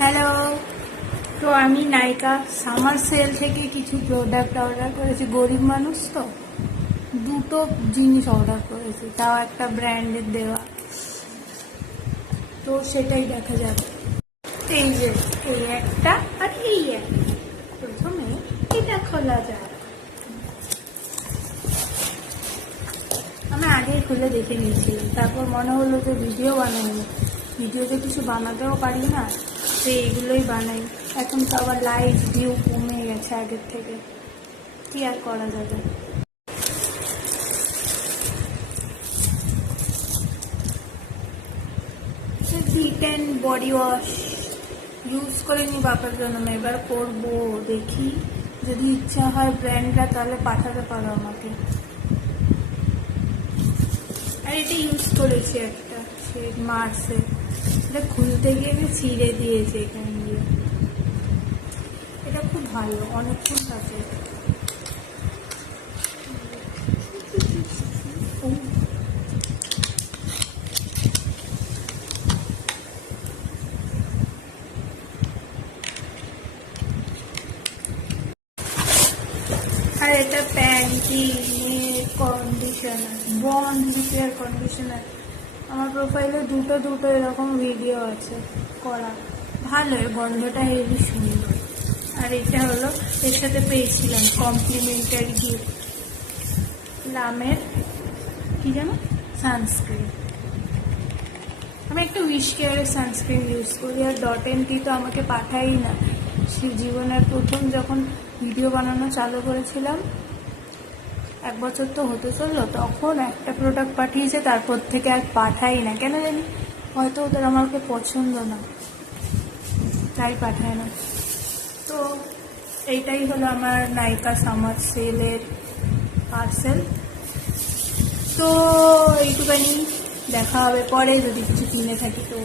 Hello. তো আমি নাইকা summer sell থেকে কিছু প্রোডাক্ট অর্ডার করেছি। গরিব মানুষ তো, দুটো জিনিস অর্ডার করেছি, তাও একটা ব্র্যান্ডের দেওয়া। তো সেটাই দেখা যাবে। এই যে এই একটা আর এই একটা। প্রথমে এটা খোলা যায়। আমি আগেই খুলে দেখে নিয়েছিলাম, তারপর মনে হলো যে ভিডিও বানাইনি, ভিডিওতে কিছু বানাতেও পারি না, তো এইগুলোই বানাই। এখন তো আবার লাইক ভিউ কমে গেছে আগের থেকে, কি আর করা যাবে। D10 বডি ওয়াশ ইউজ করিনি বাপের জন্য, এবার করবো, দেখি যদি ইচ্ছা হয় ব্র্যান্ডটা তাহলে পাঠাতে পারো আমাকে। আর এটা ইউজ করেছি একটা, সে মার্সে, এটা খুলতে গিয়ে ছিঁড়ে দিয়েছে এখান দিয়ে। এটা খুব ভালো, অনেকক্ষণ থাকে। আর এটা প্যান্টিনের কন্ডিশনার, বন্ড রিপেয়ার কন্ডিশনার। আমার প্রোফাইলে দুটো এরকম ভিডিও আছে করা, ভালো, এর গন্ধটা হেভি সুন্দর। আর এটা হলো, এর সাথে পেয়েছিলাম কমপ্লিমেন্টারি গিফট, লামের কি জানো সানস্ক্রিন। আমি একটা উইশ কেয়ারের সানস্ক্রিন ইউজ করি, আর .NT তো আমাকে পাঠাই না। সে জীবনের প্রথম যখন ভিডিও বানানো চালু করেছিলাম, 1 বছর তো হতে চললো, তখন একটা প্রোডাক্ট পাঠিয়েছে, তারপর থেকে আর পাঠাই না, কেন জানি, হয়তো ওদের আমাকে পছন্দ না, তাই পাঠায় না। তো এইটাই হলো আমার নাইকা সামার সেলের পার্সেল। তো এইটুখানি, দেখা হবে পরে যদি কিছু কিনে থাকি তো।